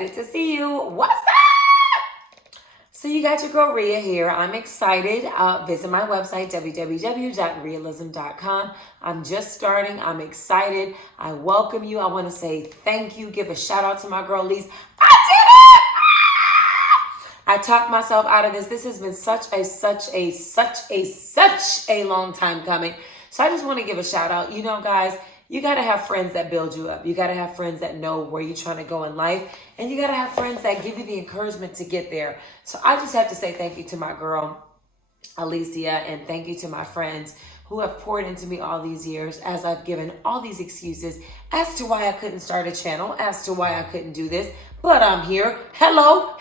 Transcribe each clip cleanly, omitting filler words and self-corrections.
excited to see you. What's up? So you got your girl Rhea here. I'm excited. Visit my website, www.rhealism.com. I'm just starting. I'm excited. I welcome you. I want to say thank you. Give a shout out to my girl Lise. I did it! I talked myself out of this. This has been such a long time coming. So I just want to give a shout out. You know, guys, you got to have friends that build you up. You got to have friends that know where you're trying to go in life. And you got to have friends that give you the encouragement to get there. So I just have to say thank you to my girl, Alicia, and thank you to my friends who have poured into me all these years as I've given all these excuses as to why I couldn't start a channel, as to why I couldn't do this. But I'm here. Hello.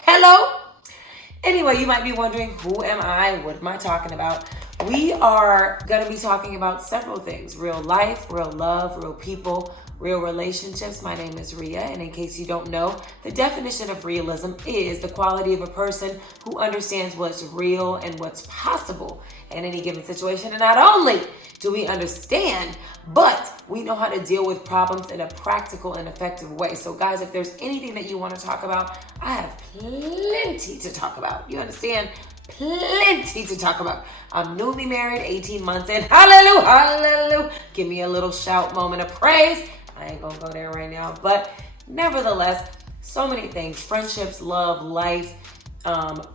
Anyway, you might be wondering, who am I? What am I talking about? We are going to be talking about several things: real life, real love, real people, real relationships. My name is Rhea, and in case you don't know, the definition of realism is the quality of a person who understands what's real and what's possible in any given situation. And not only do we understand, but we know how to deal with problems in a practical and effective way. So guys, if there's anything that you want to talk about, I have plenty to talk about. You understand? Plenty to talk about. I'm newly married, 18 months in. Hallelujah. Give me a little shout moment of praise. I ain't gonna go there right now, but nevertheless, so many things: friendships, love, life,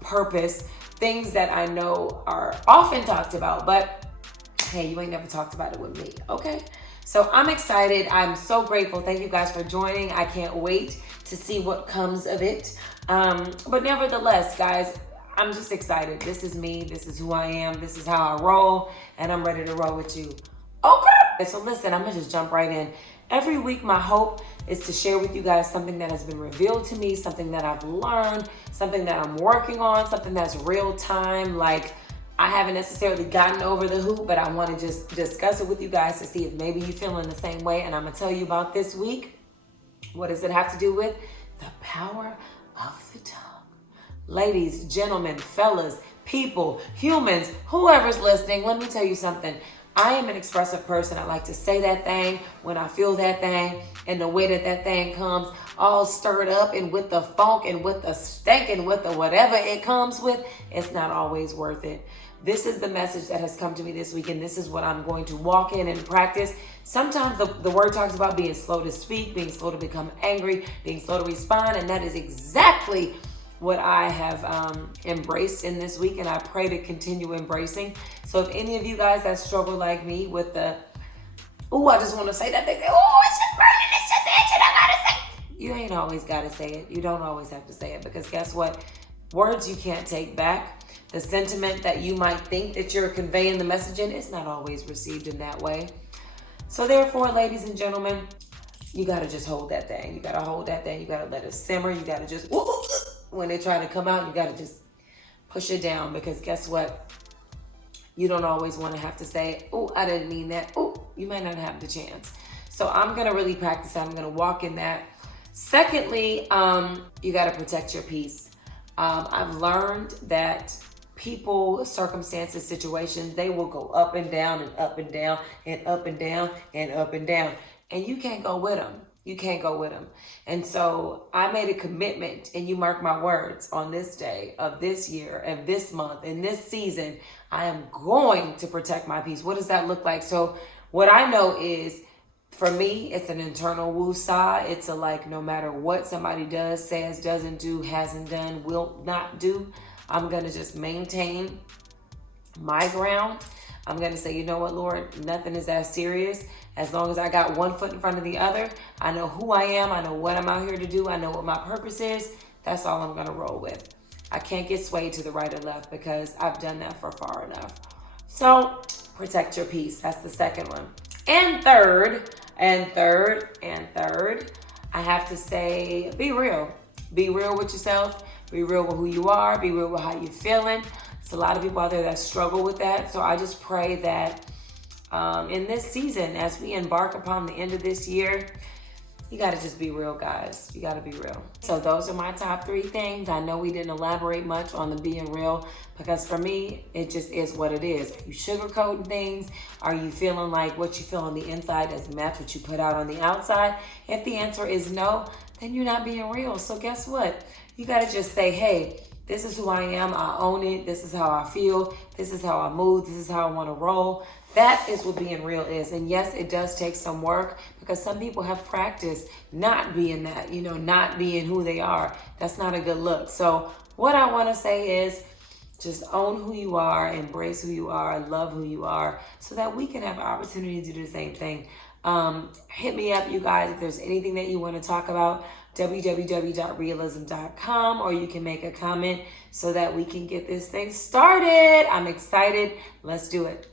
purpose, things that I know are often talked about, but hey, you ain't never talked about it with me, okay? So I'm excited. I'm so grateful. Thank you guys for joining. I can't wait to see what comes of it. But nevertheless, guys, I'm just excited. This is me. This is who I am. This is how I roll, and I'm ready to roll with you. Okay. So listen, I'm gonna just jump right in. Every week, my hope is to share with you guys something that has been revealed to me, something that I've learned, something that I'm working on, something that's real time. Like, I haven't necessarily gotten over the hoop, but I want to just discuss it with you guys to see if maybe you're feeling the same way. And I'm gonna tell you about this week. What does it have to do with? The power of the tongue. Ladies, gentlemen, fellas, people, humans, whoever's listening, let me tell you something. I am an expressive person. I like to say that thing when I feel that thing, and the way that thing comes all stirred up and with the funk and with the stank and with the whatever it comes with, it's not always worth it. This is the message that has come to me this week, and this is what I'm going to walk in and practice. Sometimes the word talks about being slow to speak, being slow to become angry, being slow to respond, and that is exactly what I have embraced in this week, and I pray to continue embracing. So if any of you guys that struggle like me with the, I just want to say that thing, it's just burning, it's just it, you don't gotta say it. You ain't always gotta say it. You don't always have to say it, because guess what? Words you can't take back. The sentiment that you might think that you're conveying the message in is not always received in that way. So therefore, ladies and gentlemen, you gotta just hold that thing. You gotta hold that thing. You gotta let it simmer. You gotta just, when they're trying to come out, you gotta just push it down, because guess what? You don't always want to have to say, I didn't mean that. You might not have the chance. So I'm gonna really practice that. I'm gonna walk in that. Secondly, you gotta protect your peace. I've learned that people, circumstances, situations, they will go up and down and up and down and up and down and up and down. And you can't go with them. You can't go with them. And so I made a commitment, and you mark my words, on this day of this year and this month and this season, I am going to protect my peace. What does that look like? So what I know is, for me, it's an internal woo-saw. It's a like, no matter what somebody does, says, doesn't do, hasn't done, will not do, I'm going to just maintain my ground. I'm going to say, you know what, Lord, nothing is that serious. As long as I got one foot in front of the other, I know who I am. I know what I'm out here to do. I know what my purpose is. That's all I'm going to roll with. I can't get swayed to the right or left, because I've done that for far enough. So protect your peace. That's the second one. And third, I have to say, be real. Be real with yourself. Be real with who you are. Be real with how you're feeling. There's a lot of people out there that struggle with that. So I just pray that in this season, as we embark upon the end of this year, You got to just be real, guys. You got to be real. So those are my top 3 things. I know we didn't elaborate much on the being real because for me, it just is what it is. Are you sugarcoating things? Are you feeling like what you feel on the inside doesn't match what you put out on the outside? If the answer is no, then you're not being real. So guess what? You got to just say, hey, this is who I am. I own it. This is how I feel. This is how I move. This is how I want to roll. That is what being real is. And yes, it does take some work because some people have practiced not being that, not being who they are. That's not a good look. So what I want to say is just own who you are, embrace who you are, love who you are so that we can have an opportunity to do the same thing. Hit me up, you guys, if there's anything that you want to talk about, www.rhealism.com, or you can make a comment so that we can get this thing started. I'm excited. Let's do it.